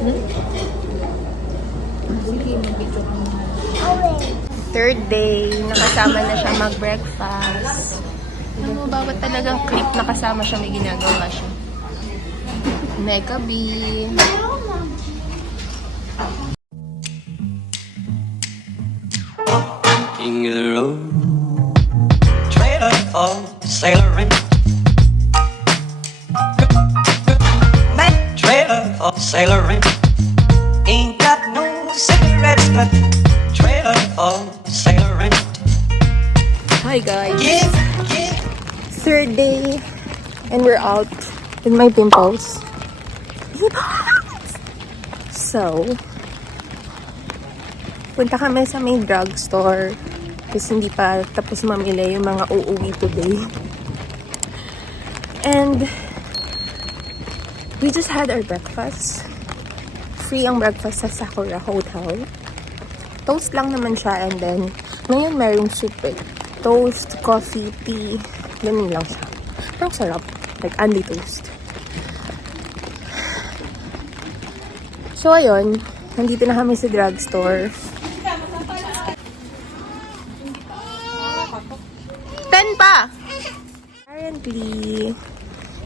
Sige, mag-video ka na. Third day, nakasama na siya mag-breakfast. Alam mo, bawat talagang clip nakasama siya, may ginagawa siya. Mega B. King of the road, trailer for sailoring. That trailer for sailoring. Ain't got no cigarettes, but trailer for sailoring. Hi guys. Yeah, yeah. Third day, and we're out with my pimples. So, punta kami sa may drugstore kasi hindi pa tapos mamili yung mga uuwi today. And we just had our breakfast. Free ang breakfast sa Sakura Hotel. Toast lang naman siya, and then ngayon mayroong soup eh. Toast, coffee, tea, ganun lang siya. Pero sarap. Like, only toast. So, ayun. Nandito na kami sa drugstore. 10 pa! Apparently,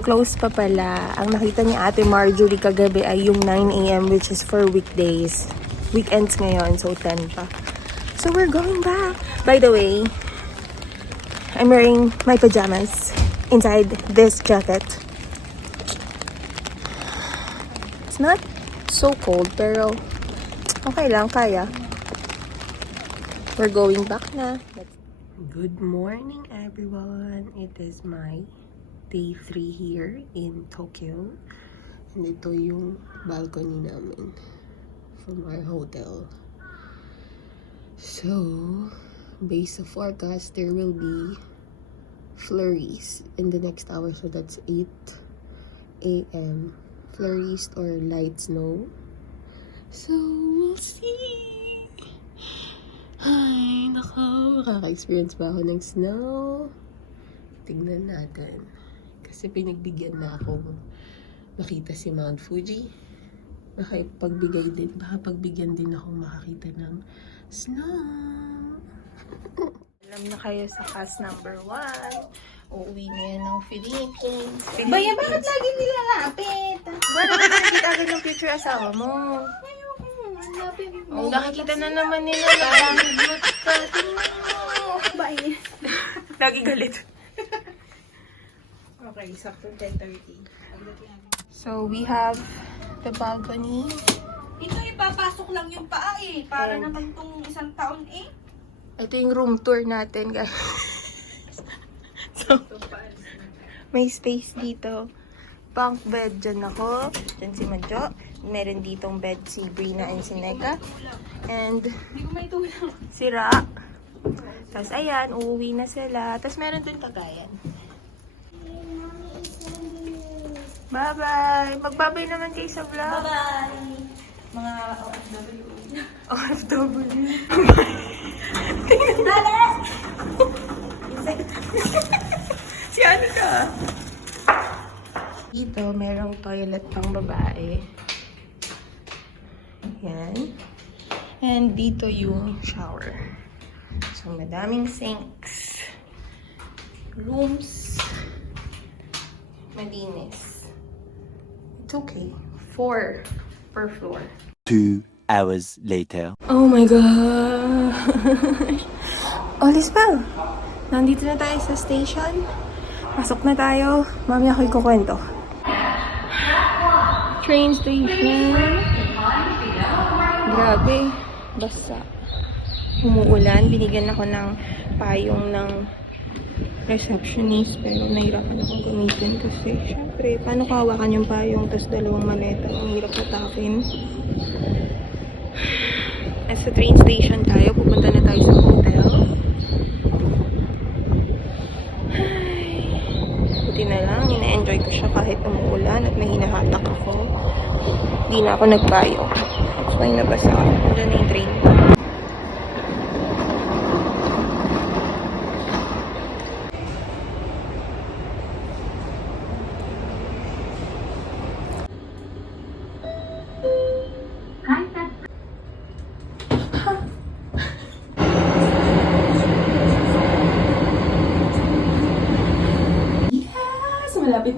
close pa pala. Ang nakita ni Ate Marjorie kagabi ay yung 9 AM, which is for weekdays. Weekends ngayon, so 10 pa. So, we're going back. By the way, I'm wearing my pajamas inside this jacket. It's not so cold, pero okay lang, kaya. We're going back na. Good morning, everyone. It is my day 3 here in Tokyo. And ito yung balcony namin from our hotel. So, based on forecast, there will be flurries in the next hour. So that's 8 AM. Flurries or light snow. So, we'll see. Ay, nako. Makaka-experience ba ako ng snow? Tignan natin. Kasi pinagbigyan na ako makita si Mount Fuji. Baka pagbigyan din ako makakita ng snow. Alam na kayo sa cast number 1. Uuwi na yan ng Philippines. Baya, bakit lagi nilalapit? Wala na nakikita agad ng future asawa mo. Lapit Oh, nakikita na naman nila. Parang good ka. Tingnan mo. Bye. Lagi galit. Okay, sakto 10:30. So, we have the balcony. Ito ipapasok lang yung paa eh. Para And naman tong isang taon eh. ito yung room tour natin, guys. So, may space dito. Bunk bed dyan ako. Dyan si Madjo. Meron ditong bed si Brina and si Neka. And Hindi ko may tulang. si Ra. Tapos ayan, uuwi na sila. Tapos meron dun kagayan. Bye-bye! Magbabay naman kayo sa vlog. Bye-bye! Mga OFW. OFW. Dali! Si Anika. Dito, merong toilet pang babae. Yan. And dito yung shower. So, madaming sinks. Rooms. Malinis. It's okay. 4 per floor. 2 hours later. Oh my God! Olis pa! Nandito na tayo sa station. Pasok na tayo. Mami ako ikukwento. Train station. Grabe. Basta. Umuulan. Binigyan ako ng payong ng receptionist. Pero nahirapan akong gamitin kasi syempre, paano kahawakan yung payong tapos 2 maleta? Ang hirap hatakin. As sa train station tayo, pupunta na tayo sa hotel. Ay, buti na lang, ina-enjoy ko siya kahit umuulan at may hinahatak ako. Hindi na ako nagpayong. So, ay nabasa ako. Wala na yung train.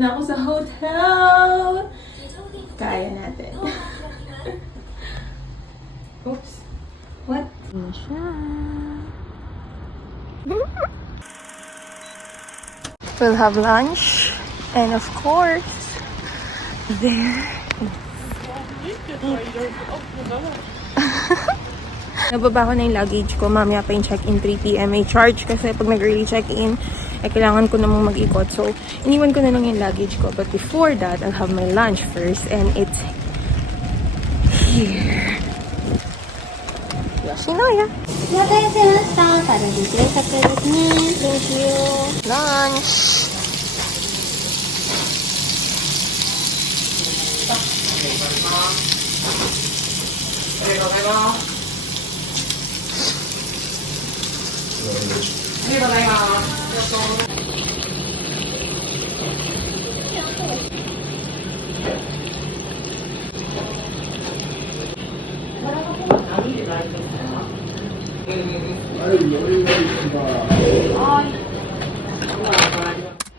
na ako sa hotel. Kaya natin. Oops. What? We'll have lunch. And of course, there. Nababa ko na yung luggage ko. Mamaya pa yung check-in 3 p.m. May charge kasi pag nag-early check-in, kailangan ko namang mag-ikot. So, iniwan ko na lang yung luggage ko. But before that, I'll have my lunch first. And it's here. Yoshinoya. お待たせしました。カルビ定食ですね。Thank you. Lunch.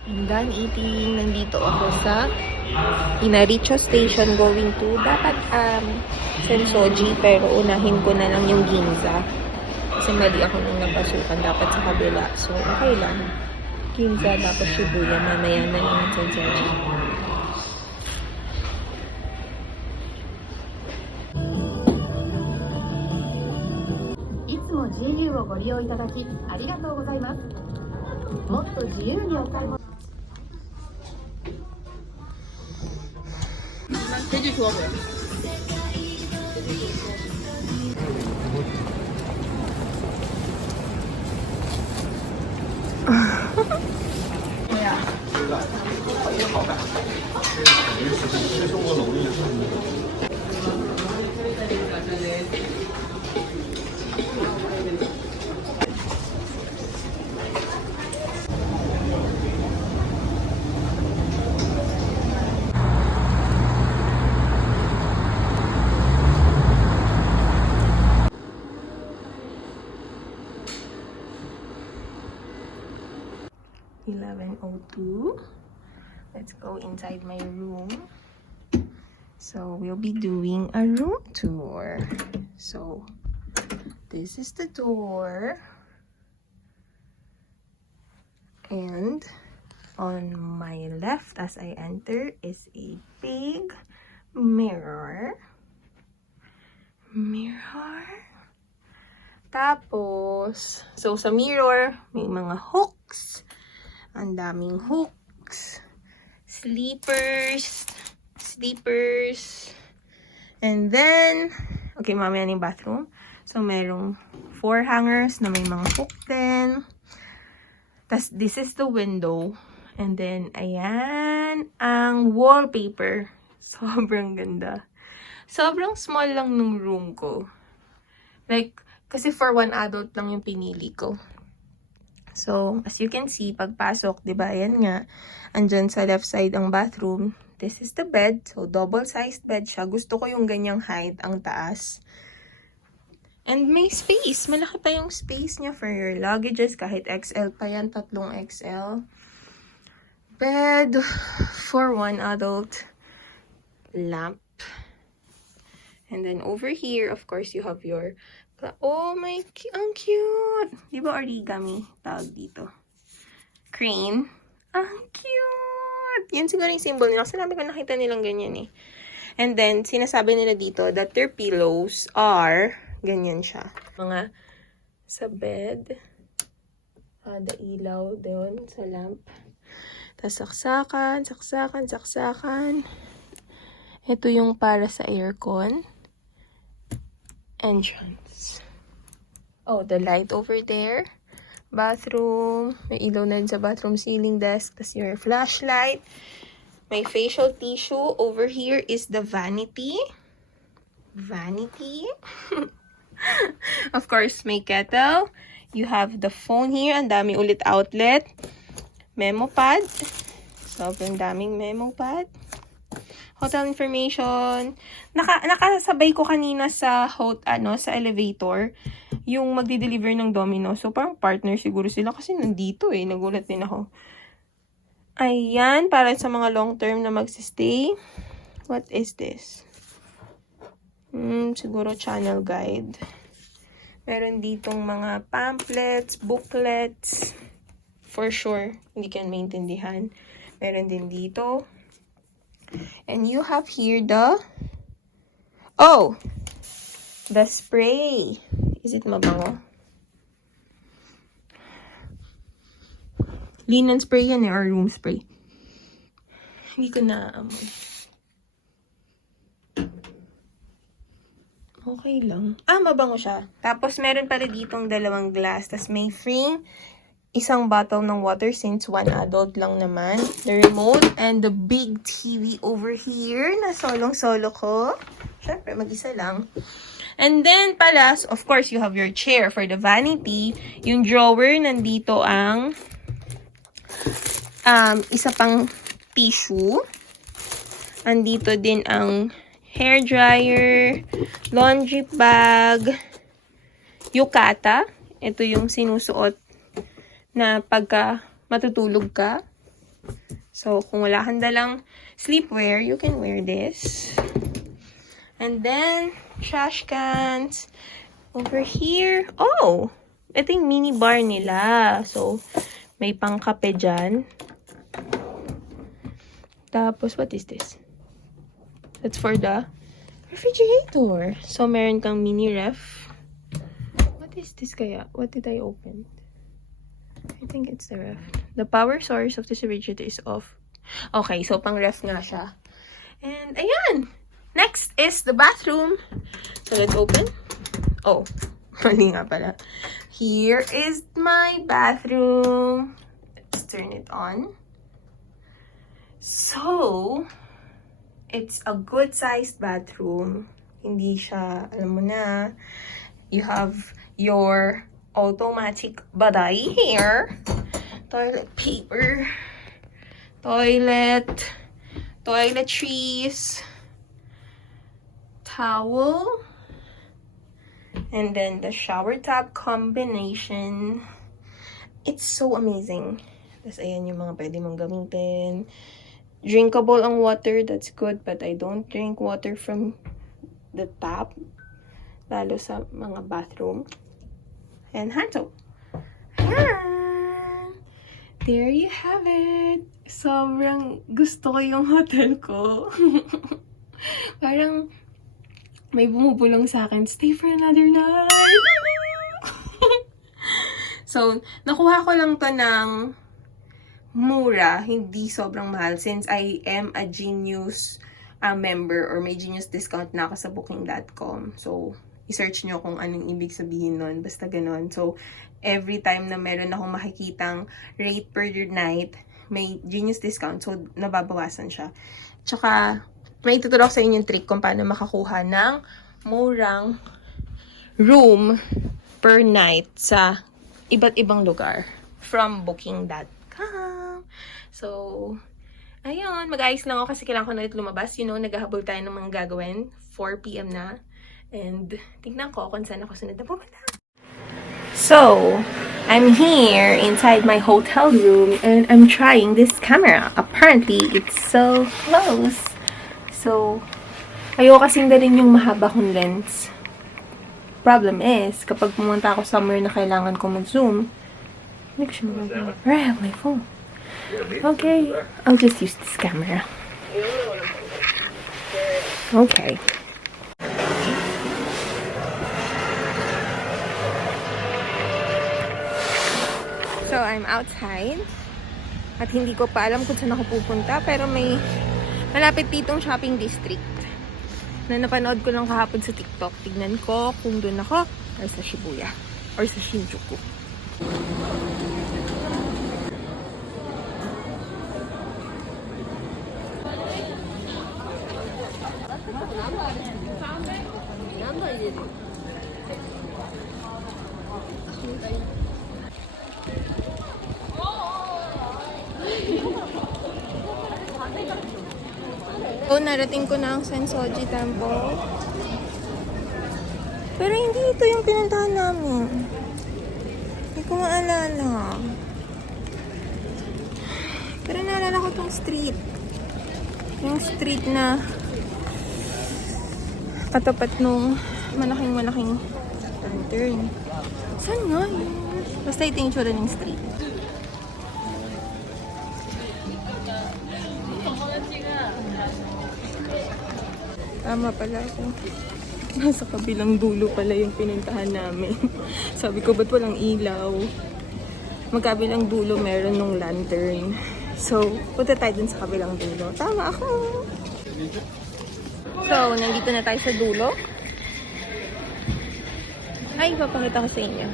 I'm done eating. Nandito ako sa Inaricho Station going to dapat Sensoji pero unahin ko na lang yung Ginza. Kasi mali ako nung napasukan dapat sa kabila. So, okay lang. Ginza tapos Shibuya. Mamaya na yung Sensoji. GU をご利用いただきありがとうございます。もっと自由にお買い物 되게 좋아 보여. $11:02. Let's go inside my room. So we'll be doing a room tour. So this is the door. And on my left as I enter is a big mirror. Tapos, so sa mirror, may mga hooks. Ang daming hooks. Sleepers. And then, okay, mamaya na yung bathroom. So, merong 4 hangers na may mga hook din. Tas, this is the window. And then, ayan, ang wallpaper. Sobrang ganda. Sobrang small lang nung room ko. Like, kasi for 1 adult lang yung pinili ko. So, as you can see, pagpasok, di ba, yan nga, andyan sa left side ang bathroom. This is the bed. So, double-sized bed siya. Gusto ko yung ganyang height, ang taas. And may space. Malaki pa yung space niya for your luggages. Kahit XL pa yan, 3 XL. Bed for 1 adult. Lamp. And then over here, of course, you have your... Oh my, ang cute! Di ba origami tawag dito? Crane. Ang cute! Yan siguro yung symbol nila. Kasi nabi ko nakita nilang ganyan eh. And then, sinasabi nila dito that their pillows are, ganyan siya. Mga sa bed. The ilaw doon sa lamp. Tapos saksakan. Ito yung para sa aircon. Entrance. Oh, the light over there. Bathroom. May ilaw na rin sa bathroom ceiling desk. Tapos your flashlight. May facial tissue. Over here is the vanity. Of course, may kettle. You have the phone here. Ang dami ulit outlet. Memo pad. Sobrang daming memo pad. Hotel information. Nakasabay ko kanina sa sa elevator yung magdi-deliver ng Domino. So parang partner siguro sila kasi nandito eh. Nagulat din ako. Ayan, para sa mga long term na magsistay. What is this? Siguro channel guide. Meron ditong mga pamphlets, booklets. For sure, hindi ka maintindihan. Meron din dito. And you have here the spray. Is it mabango? Linen spray yan or room spray. Hindi ko na amoy. Okay lang. Mabango siya. Tapos meron pala ditong 2 glass. Tapos may free isang bottle ng water since 1 adult lang naman. The remote and the big TV over here na solong-solo ko. Siyempre, mag-isa lang. And then pala, of course, you have your chair for the vanity. Yung drawer, nandito ang isa pang tissue. Andito din ang hair dryer, laundry bag, yukata. Ito yung sinusuot na pagka matutulog ka. So, kung wala kang dalang sleepwear, you can wear this. And then, trash cans. Over here, ito yung mini bar nila. So, may pangkape dyan. Tapos, what is this? That's for the refrigerator. So, meron kang mini ref. What is this kaya? What did I open? I think it's the ref. The power source of this refrigerator is off. Okay, so pang ref nga siya. And, ayan! Next is the bathroom. So, let's open. Mali nga pala. Here is my bathroom. Let's turn it on. So, it's a good-sized bathroom. Hindi siya, alam mo na, you have your automatic baday here. Toilet paper. Toiletries. Towel. And then the shower tub combination. It's so amazing. Tapos ayan yung mga pwede mong gamitin. Drinkable ang water, that's good. But I don't drink water from the tap. Lalo sa mga bathroom. And hand soap. Ayan! There you have it. Sobrang gusto ko yung hotel ko. Parang may bumubulong sa akin, stay for another night. So, nakuha ko lang to ng mura, hindi sobrang mahal since I am a Genius member or may Genius discount na ako sa booking.com. So, i-search nyo kung anong ibig sabihin nun. Basta ganon. So, every time na meron akong makikitang rate per night, may Genius discount. So, nababawasan siya. Tsaka, may tuturo ko sa inyo yung trick kung paano makakuha ng murang room per night sa iba't ibang lugar from booking.com. So, ayun. Mag-ayos lang ako kasi kailangan ko na ulit lumabas. You know, naghahabol tayo ng mga gagawin. 4 p.m. na. And, tignan ko kung saan ako sunod na pumunta. So, I'm here inside my hotel room and I'm trying this camera. Apparently, it's so close. So, ayoko kasing dalhin yung mahaba kong lens. Problem is, kapag pumunta ako somewhere na kailangan ko mag-zoom, hindi ko siya magagawa. I have my phone. Okay, I'll just use this camera. Okay. So, I'm outside. At hindi ko pa alam kung saan ako pupunta. Pero may malapit ditong shopping district na napanood ko lang kahapon sa TikTok. Tignan ko kung doon ako or sa Shibuya or sa Shinjuku. So, narating ko na ang Sensoji Temple. Pero hindi ito yung pinuntahan namin. Hindi ko maalala. Pero naalala ko tong street. Yung street na katapat nung malaking lantern. Saan nga yun? Basta ito yung tsura ng street. Tama pala ako. Nasa kabilang dulo pala yung pinuntahan namin. Sabi ko, ba't walang ilaw? Magkabilang dulo meron nung lantern. So, punta tayo dun sa kabilang dulo. Tama ako! So, nandito na tayo sa dulo. Ay, papakita ko sa inyo.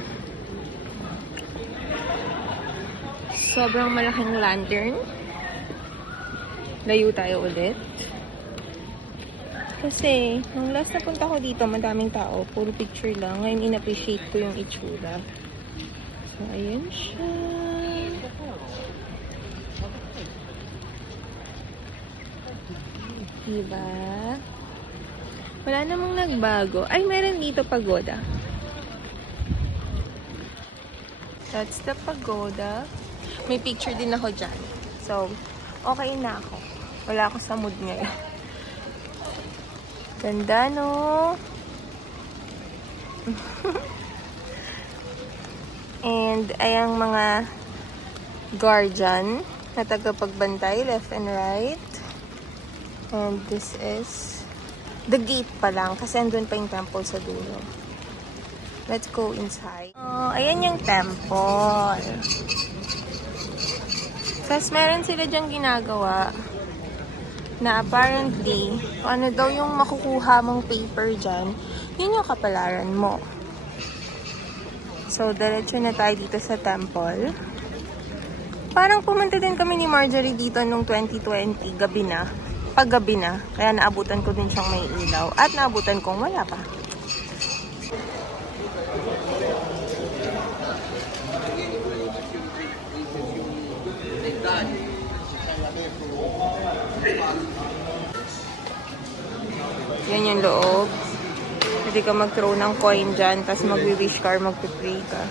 Sobrang malaking lantern. Layo tayo ulit. Kasi, nung last na punta ko dito, madaming tao. Puro picture lang. Ngayon, in-appreciate ko yung itsura. So, ayan siya. Diba? Wala namang nagbago. Ay, meron dito pagoda. That's the pagoda. May picture din ako dyan. So, okay na ako. Wala ako sa mood ngayon. Ganda, no? And, ayang mga guardian na tagapagbantay, left and right. And this is the gate pa lang, kasi andun pa yung temple sa dulo. Let's go inside. Oh, ayan yung temple. Tapos meron sila dyang ginagawa na apparently, ano daw yung makukuha mong paper dyan, yun yung kapalaran mo. So, diretso na tayo dito sa temple. Parang pumunta din kami ni Marjorie dito nung 2020, gabi na. Paggabi na. Kaya naabutan ko din siyang may ilaw. At naabutan kong wala pa. Yan yung loob. Pwede ka mag-throw ng coin dyan, tapos mag-wish ka or mag-pray ka.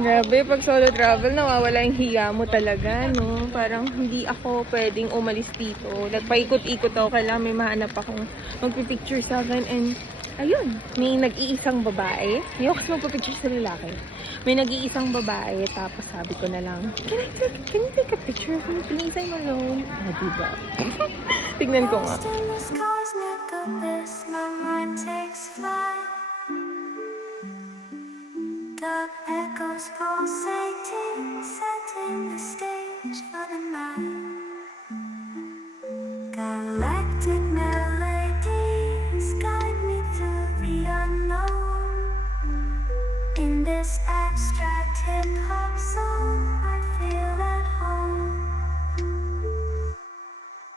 Grabe, pag solo travel, nawawala yung hiya mo talaga, no? Parang hindi ako pwedeng umalis dito. Like, paikot-ikot ako, kailangan may mahanap akong magpipicture sa akin. And, ayun, may nag-iisang babae. Hindi ako kasi magpipicture sa lalaki. May nag-iisang babae, tapos sabi ko na lang, can you take a picture of me? Please, I'm alone. Ah, diba? Tignan ko nga. Dark echoes pulsating, setting the stage for the night. Galactic melodies guide me through the unknown. In this abstract hip-hop song, I feel at home.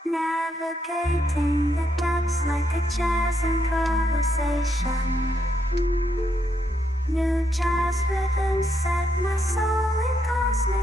Navigating the depths like a jazz improvisation. New jazz rhythms set my soul in cosmic